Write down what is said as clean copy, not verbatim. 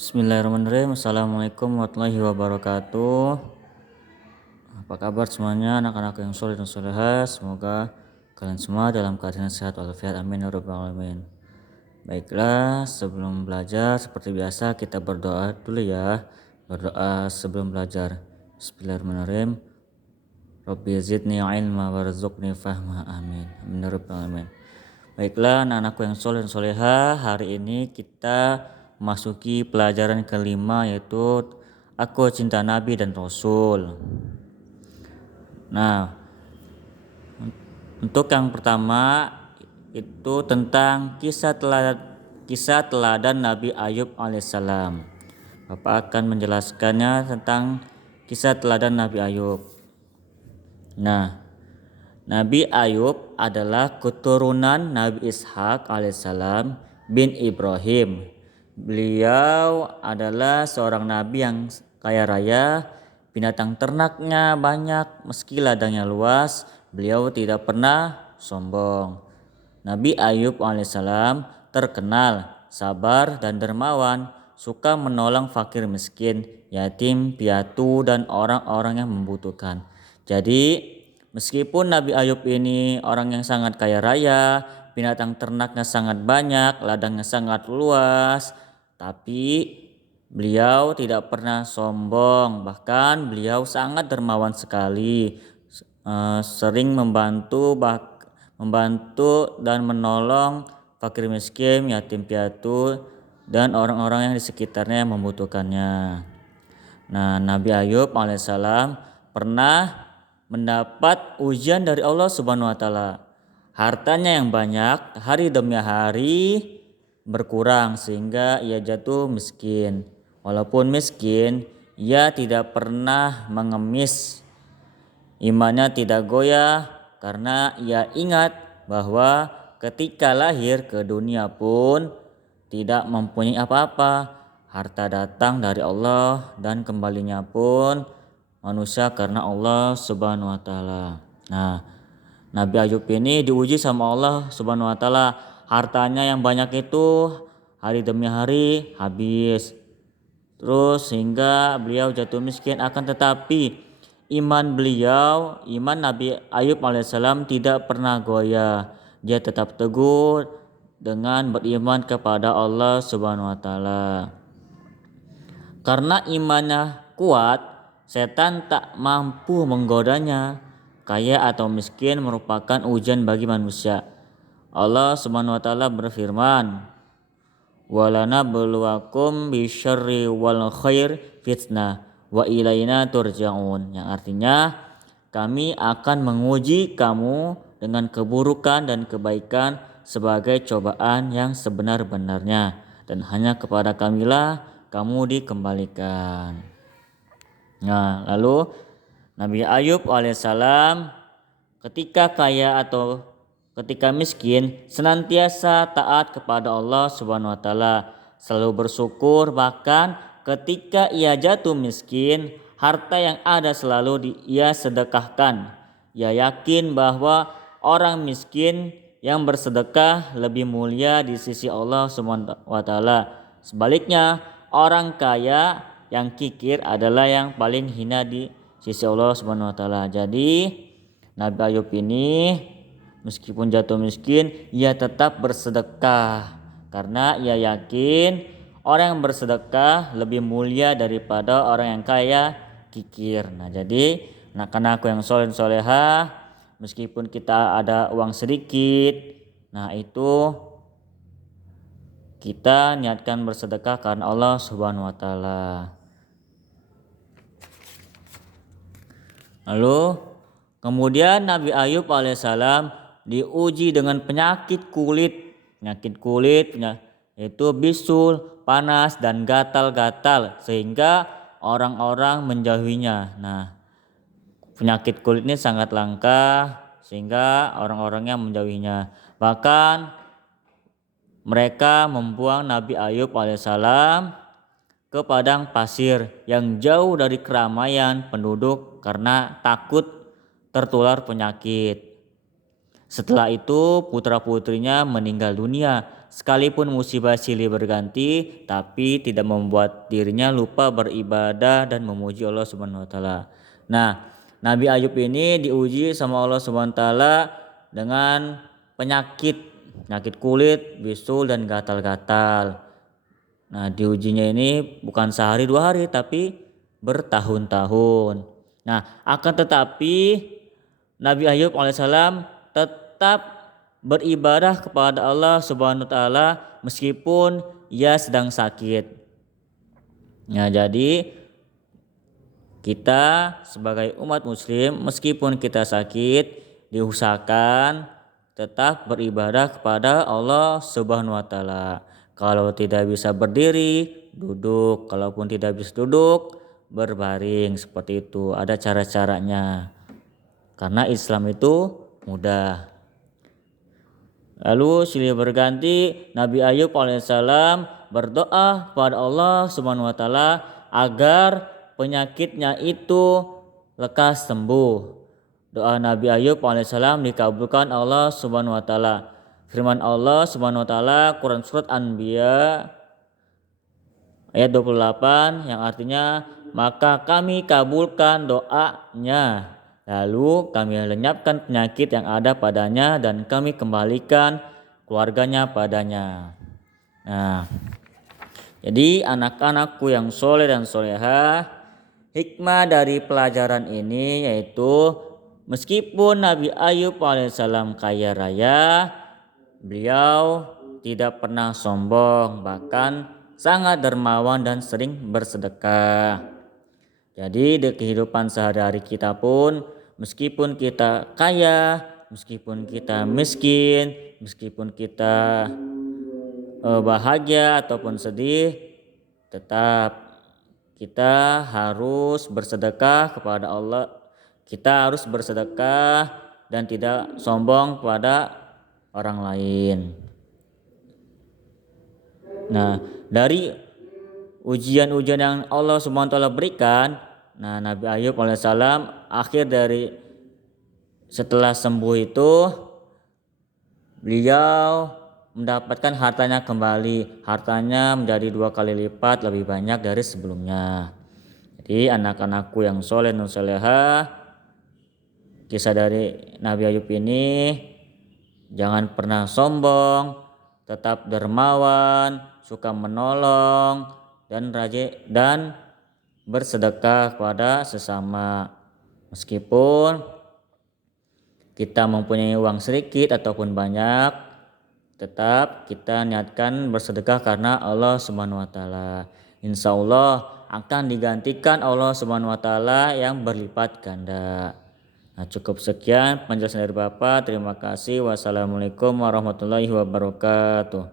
Bismillahirrahmanirrahim. Assalamualaikum warahmatullahi wabarakatuh. Apa kabar semuanya anak-anak yang soleh dan solehah? Semoga kalian semua dalam keadaan sehat walafiat. Amin ya rabbal alamin. Baiklah, sebelum belajar seperti biasa kita berdoa dulu ya. Berdoa sebelum belajar. Bismillahirrahmanirrahim. Rabbi zidni ilma warzuqni fahma. Amin. Amin ya rabbal alamin. Baiklah anak-anakku yang soleh dan solehah, hari ini kita memasuki pelajaran kelima, yaitu Aku Cinta Nabi dan Rasul. Nah, untuk yang pertama itu tentang kisah teladan Nabi Ayub alaihissalam. Bapak akan menjelaskannya tentang kisah teladan Nabi Ayub. Nah, Nabi Ayub adalah keturunan Nabi Ishak alaihissalam bin Ibrahim. Beliau adalah seorang nabi yang kaya raya, binatang ternaknya banyak, meski ladangnya luas, beliau tidak pernah sombong. Nabi Ayub alaihissalam terkenal sabar dan dermawan, suka menolong fakir miskin, yatim, piatu, dan orang-orang yang membutuhkan. Jadi meskipun Nabi Ayub ini orang yang sangat kaya raya, binatang ternaknya sangat banyak, ladangnya sangat luas, tapi beliau tidak pernah sombong. Bahkan beliau sangat dermawan sekali, sering membantu dan menolong fakir miskin, yatim piatu, dan orang-orang yang di sekitarnya yang membutuhkannya. Nah, Nabi Ayub alaihissalam pernah mendapat ujian dari Allah Subhanahu wa taala. Hartanya yang banyak hari demi hari berkurang sehingga ia jatuh miskin. Walaupun miskin, ia tidak pernah mengemis. Imannya tidak goyah karena ia ingat bahwa ketika lahir ke dunia pun tidak mempunyai apa-apa. Harta datang dari Allah dan kembalinya pun manusia karena Allah Subhanahu wa taala. Nah, Nabi Ayub ini diuji sama Allah Subhanahu wa taala. Hartanya yang banyak itu hari demi hari habis. Terus sehingga beliau jatuh miskin, akan tetapi iman Nabi Ayub alaihissalam tidak pernah goyah. Dia tetap teguh dengan beriman kepada Allah Subhanahu wa taala. Karena imannya kuat, setan tak mampu menggodanya. Kaya atau miskin merupakan ujian bagi manusia. Allah Subhanahu wa taala berfirman, "Walanabluwakum bisyarri wal khair fitnah wa ilaina turja'un." Yang artinya, kami akan menguji kamu dengan keburukan dan kebaikan sebagai cobaan yang sebenar-benarnya, dan hanya kepada kamilah kamu dikembalikan. Nah, lalu Nabi Ayub alaihissalam ketika kaya atau ketika miskin senantiasa taat kepada Allah Subhanahu wa taala, selalu bersyukur, bahkan ketika ia jatuh miskin, harta yang ada selalu ia sedekahkan. Ia yakin bahwa orang miskin yang bersedekah lebih mulia di sisi Allah Subhanahu wa taala. Sebaliknya, orang kaya yang kikir adalah yang paling hina di sisi Allah Subhanahu wa taala. Jadi Nabi Ayub ini meskipun jatuh miskin, ia tetap bersedekah karena ia yakin orang yang bersedekah lebih mulia daripada orang yang kaya kikir. Nah, jadi anak-anakku yang soleh dan solehah, meskipun kita ada uang sedikit, nah itu kita niatkan bersedekah karena Allah Subhanahu wa taala. Lalu kemudian Nabi Ayub alaihissalam diuji dengan penyakit kulit yaitu bisul, panas, dan gatal-gatal sehingga orang-orang menjauhinya. Nah, penyakit kulit ini sangat langka sehingga orang-orangnya menjauhinya. Bahkan mereka membuang Nabi Ayub alaihissalam ke padang pasir yang jauh dari keramaian penduduk karena takut tertular penyakit. Setelah itu putra-putrinya meninggal dunia sekalipun musibah silih berganti, tapi tidak membuat dirinya lupa beribadah dan memuji Allah Subhanahu wa taala. Nah, Nabi Ayub ini diuji sama Allah Subhanahu wa taala dengan penyakit kulit, bisul dan gatal-gatal. Nah, diujinya ini bukan sehari dua hari tapi bertahun-tahun. Nah, akan tetapi Nabi Ayub alaihissalam tetap beribadah kepada Allah Subhanahu wa taala meskipun ia sedang sakit. Nah, jadi kita sebagai umat muslim meskipun kita sakit diusahakan tetap beribadah kepada Allah Subhanahu wa taala. Kalau tidak bisa berdiri, duduk. Kalaupun tidak bisa duduk, berbaring. Seperti itu. Ada cara-caranya. Karena Islam itu mudah. Lalu silih berganti Nabi Ayub alaihissalam berdoa kepada Allah Subhanahu wa taala agar penyakitnya itu lekas sembuh. Doa Nabi Ayub alaihissalam dikabulkan Allah Subhanahu wa taala. Firman Allah Subhanahu wa taala Quran surat Anbiya ayat 28 yang artinya maka kami kabulkan doanya, lalu kami lenyapkan penyakit yang ada padanya dan kami kembalikan keluarganya padanya. Nah, jadi anak-anakku yang soleh dan solehah, hikmah dari pelajaran ini yaitu meskipun Nabi Ayub alaihissalam kaya raya, beliau tidak pernah sombong, bahkan sangat dermawan dan sering bersedekah. Jadi di kehidupan sehari-hari kita pun meskipun kita kaya, meskipun kita miskin, meskipun kita bahagia ataupun sedih, tetap kita harus bersedekah kepada Allah. Kita harus bersedekah dan tidak sombong kepada orang lain. Nah, dari ujian-ujian yang Allah Subhanahu wa taala berikan, nah Nabi Ayub alaihissalam akhir dari setelah sembuh itu beliau mendapatkan hartanya kembali. Hartanya menjadi 2 kali lipat lebih banyak dari sebelumnya. Jadi anak-anakku yang soleh dan solehah, kisah dari Nabi Ayub ini jangan pernah sombong, tetap dermawan, suka menolong dan rajin dan bersedekah kepada sesama. Meskipun kita mempunyai uang sedikit ataupun banyak, tetap kita niatkan bersedekah karena Allah Subhanahu wa taala. Insya Allah akan digantikan Allah Subhanahu wa taala yang berlipat ganda. Nah, cukup sekian penjelasan dari Bapak. Terima kasih. Wassalamualaikum warahmatullahi wabarakatuh.